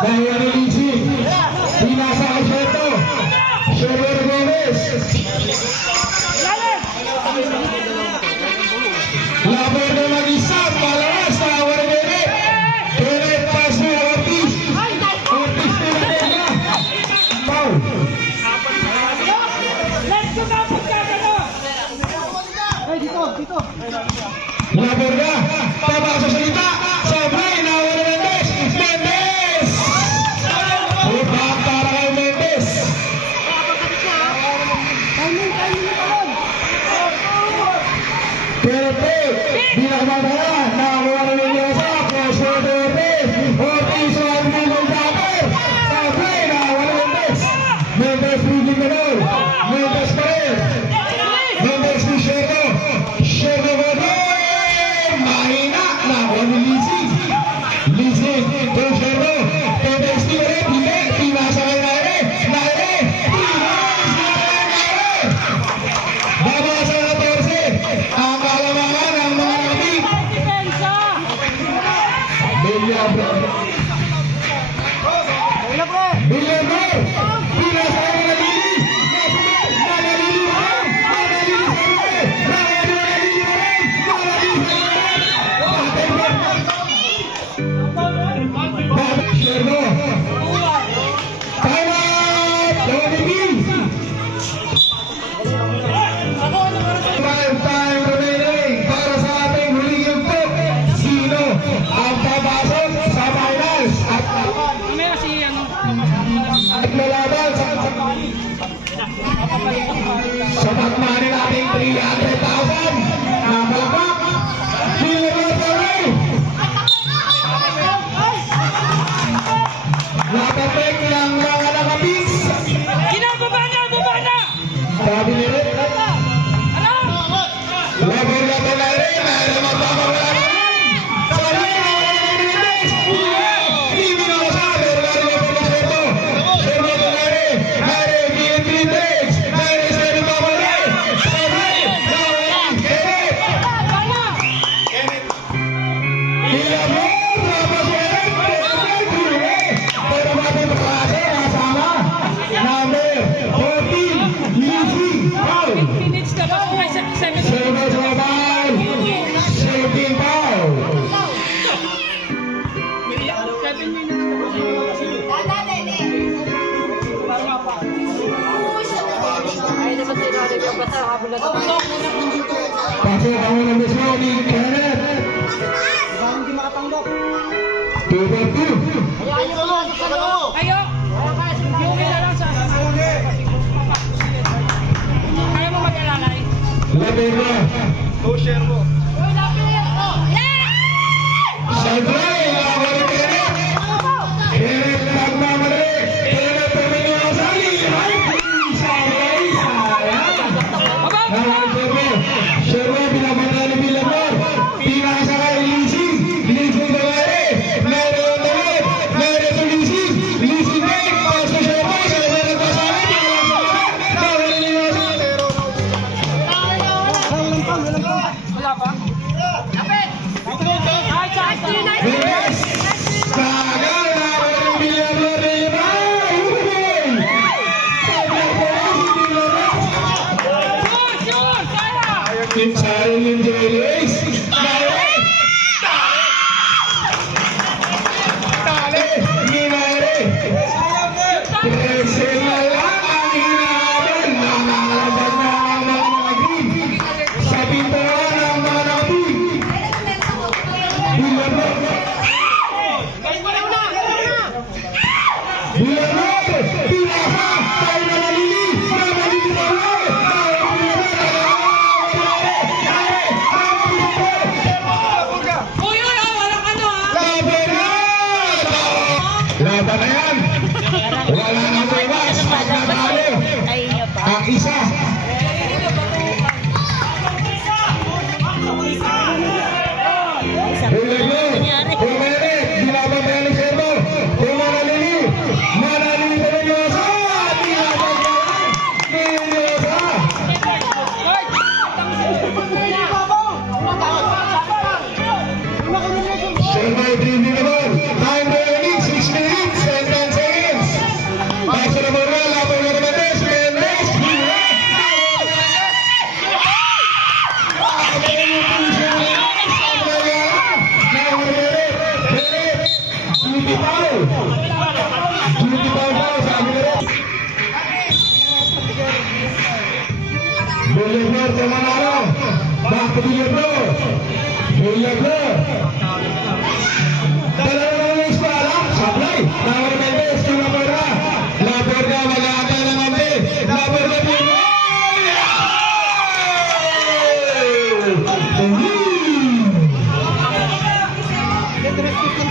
Dahil releasing, pinasa kay Sheto, Sheto Gomez. Laban na mag-isa, palawas na Wargene. Direct pass mo, Ortiz. Ortiz pinagay na. Foul. Laban na, tama sa salita. Sabay na Wargene. Mendes! Utak para kay Mendes. Perfect! Di na kumatayan. Nakakuha na ninyo sa Presyo Torres. Ortiz o Alvino Dapper. Sabay na Mendes. Mendes leading the goal. Mendes pa rin. Mendes ni Sheto. Sheto ba rin? Mahina. Nakuha ni Lizzy. Lizzy. Kung Sheto. Mendes ni rin. Hindi. Pinasa kay Naire. Naire. Pinasa kay Naire. Babasa na 14. Ang kalamangan ng mga natin. Bilyabro. Bilyabro. Pinasa kay Nalili. Nalili pa rin. Nalili sa rin. Nalili pa rin. Nalili sa rin. Sherbo. Time out. Lawagin. Time remaining para sa ating huling yugtok. Sino ang papasok sa finals at lalaban sa pagmani nating 300,000 na palakpak. Nakapek ng mga nakapis. Sabi ni Red. Laban na rin. Mayroon magpapawala na rin. Sabi na Mendes. Hindi na masabi. Laban na Sheto. Sheto na rin. Mayroon Pintex. Mayroon sa rin papawala. Sabi na rin. Kenneth. Ilabor. Labas na rin. Pero natin makakasya. Kasama. Number 14. Lizzy. Foul. Servo sa ball. 17 foul. Pasok ang unang mismo ni Kenneth. 2-2. Ayo! Yung lang sa kaya mo mag-alalay? Laban na. Go share mo. Sabay na ako ni Kenneth. Kenneth nagmamali. Kenneth tumingin ang sali. Sabay. Sherbo pinapatay ni Villamor. Pinasa kay Lizzy. Lizzy Gawari. Meron ulit. Meron to Lizzy. Lizzy break. Pass to Sherbo. Sherbo nagpasali. Pinasa kay Kenneth. Wala pa? Blue. Dalawa na yung eskwala. Sablay. Nawala Mendes. Yung Laborda. Laborda. Mag-aakay ng ambi. Laborda.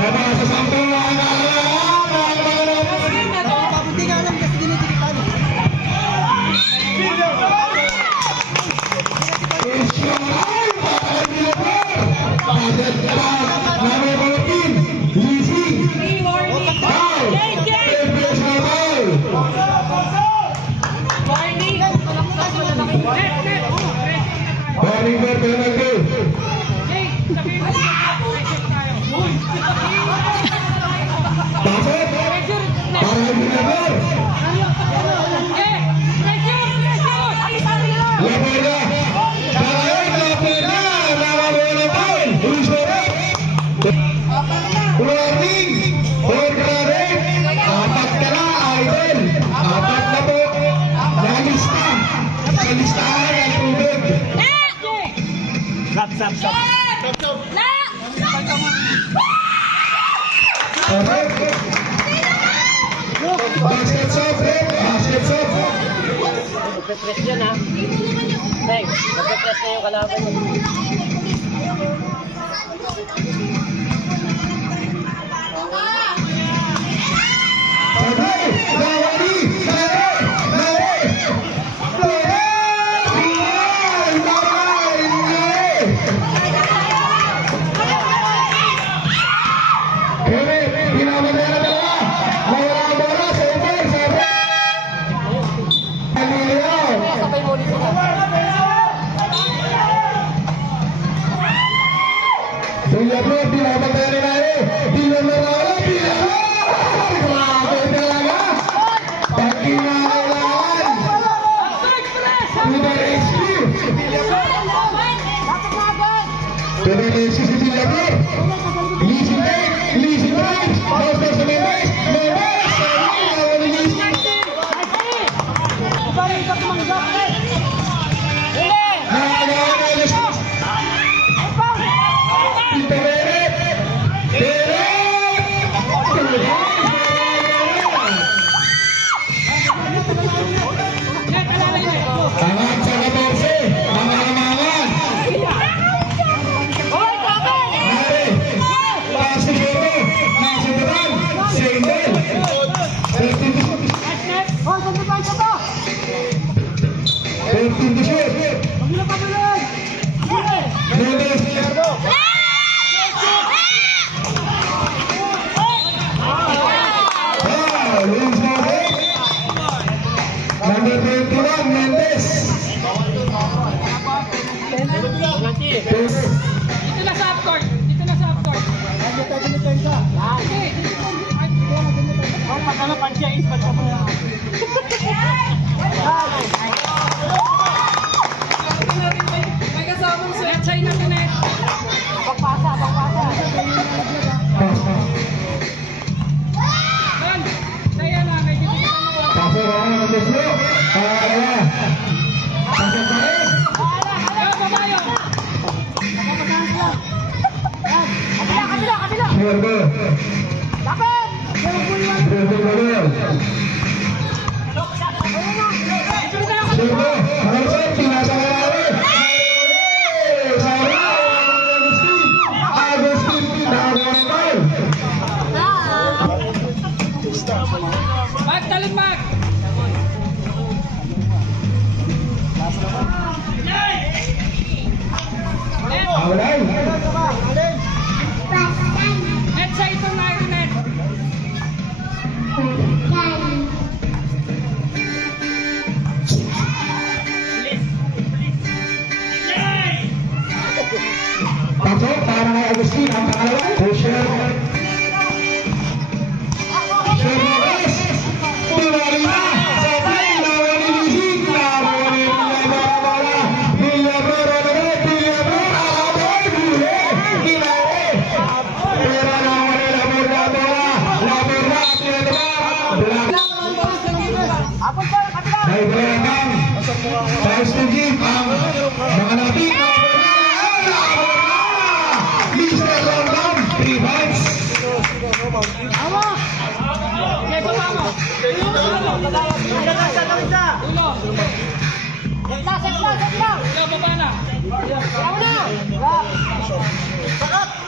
Dapat sa sampung na Pabuti nga lang kasi dinidilitan. Warning! Warning! Apat ka na, idol! Apat na po! Nalista! Sa listahan ng tubig! Correct! Basket soft, basket soft! Magpe-press yan ha. Thanks. Magpe-press na yung kalaban. Sabay! Nawali! Nawali! Nawali! Sabay mo ulit sila. Number 21, Mendes. Dito na sa upcourt. Dito na sa upcourt. Sige. May kasamang sweat sign na net. Pagpasa. Doon. Saya na. Medyo dito na ako. Pasok ako ng Deslo. Pangalawa. Pasok pa rin. Yo, babayo. Swerte. Swerte Manuel. Swerte. Manuel, pinasa ka namin. Agustin. Nakakuha ng foul. Mag, talon mag. Net. Awalay. Net sa itong Okay, baba mo. Ulo. Ulo, baba na.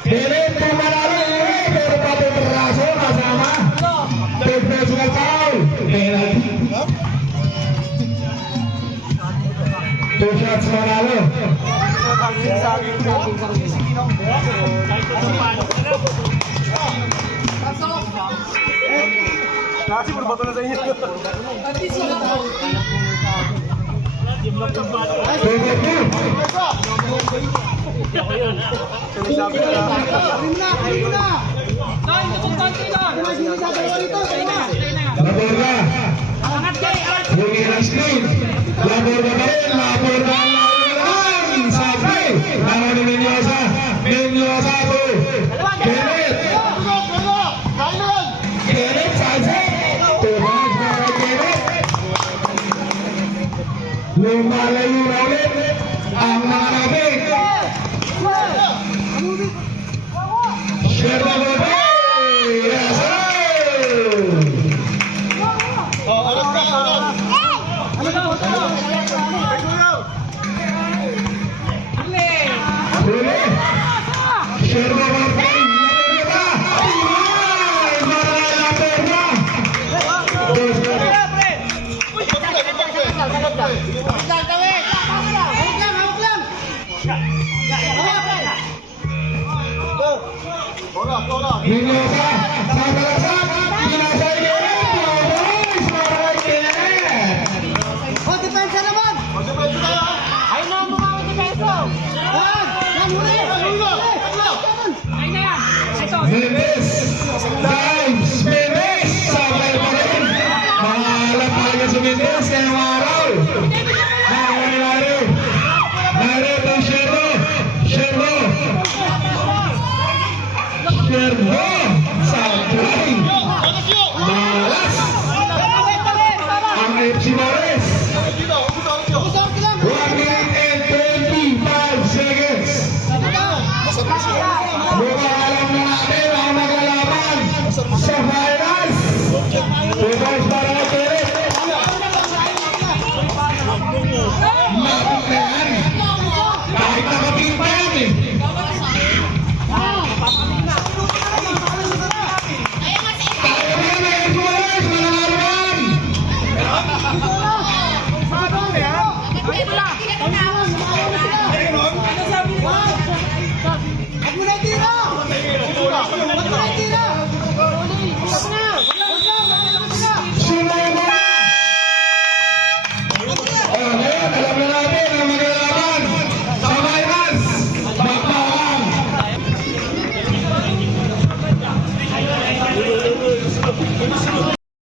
Pilit po manalo ulit, pero pati peraso kasama. Third personal foul. Penalty. 2 shots manalo. Doon, dukong konti doon. Laborga. Angat kay, angat. Huli ng screen. Laborga pa rin. Laborga ang lawan. Sabi. Naman ni Menyosa. Menyosa po. Kenneth. Kenneth Sanse. Tumas para Kenneth. Lumalayo na ulit ang mga nabig. Share the ball. Yes, sir. Huli. Share the ball. Menyosa